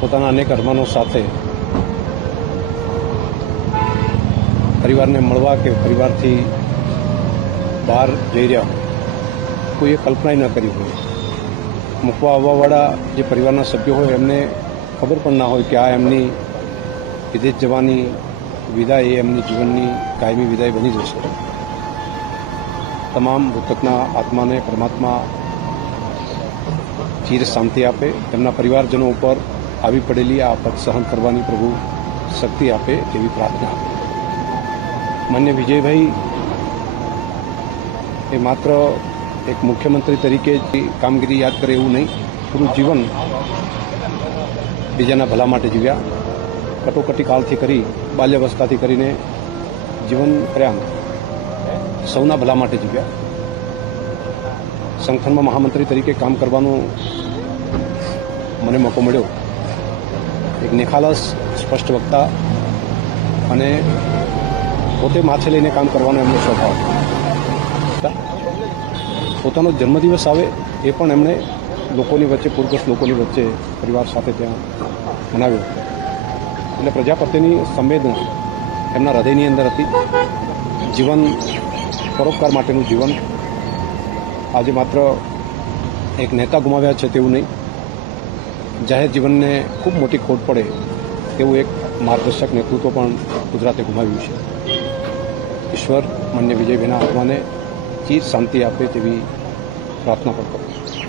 પોતાના અનેક અરમાનો સાથે પરિવારને મળવા કે પરિવારથી બહાર જઈ રહ્યા હોય, કોઈએ કલ્પના ન કરી હોય. મૂકવા આવવાવાળા જે પરિવારના સભ્યો હોય, એમને ખબર પણ ના હોય કે આ એમની વિદેશ જવાની વિદાય, એ એમની જીવનની કાયમી વિદાય બની જશે. તમામ મૃતકના આત્માને પરમાત્મા ચીર શાંતિ આપે, તેમના પરિવારજનો ઉપર આવી પડેલી આ આફત સહન કરવાની પ્રભુ શક્તિ આપે તેવી પ્રાર્થના. માન્ય વિજયભાઈ, એ માત્ર એક મુખ્યમંત્રી તરીકે જ કામગીરી યાદ કરે એવું નહીં, પૂરું જીવન બીજાના ભલા માટે જીવ્યા. કટોકટી કાળથી કરી, બાલ્યાવસ્થાથી કરીને જીવન કર્યા સૌના ભલા માટે જીવ્યા. સંગઠનમાં મહામંત્રી તરીકે કામ કરવાનો મને મોકો મળ્યો. એક નિખાલસ, સ્પષ્ટ વક્તા અને પોતે માથે લઈને કામ કરવાનો એમનો સ્વભાવ. પોતાનો જન્મદિવસ આવે એ પણ એમણે લોકોની વચ્ચે, પૂરગ્રસ્ત લોકોની વચ્ચે પરિવાર સાથે ત્યાં મનાવ્યો. એટલે પ્રજા પ્રત્યેની સંવેદના એમના હૃદયની અંદર હતી. જીવન પરોપકાર માટેનું જીવન આજે માત્ર એક નેતા ગુમાવ્યા છે તેવું નહીં જાહેર જીવનને ખૂબ મોટી ખોટ પડે તેવું એક માર્ગદર્શક નેતૃત્વ પણ ગુજરાતે ગુમાવ્યું છે. ઈશ્વર માન્ય વિજયભાઈના આત્માને ચીર શાંતિ આપે તેવી પ્રાર્થના પણ કરું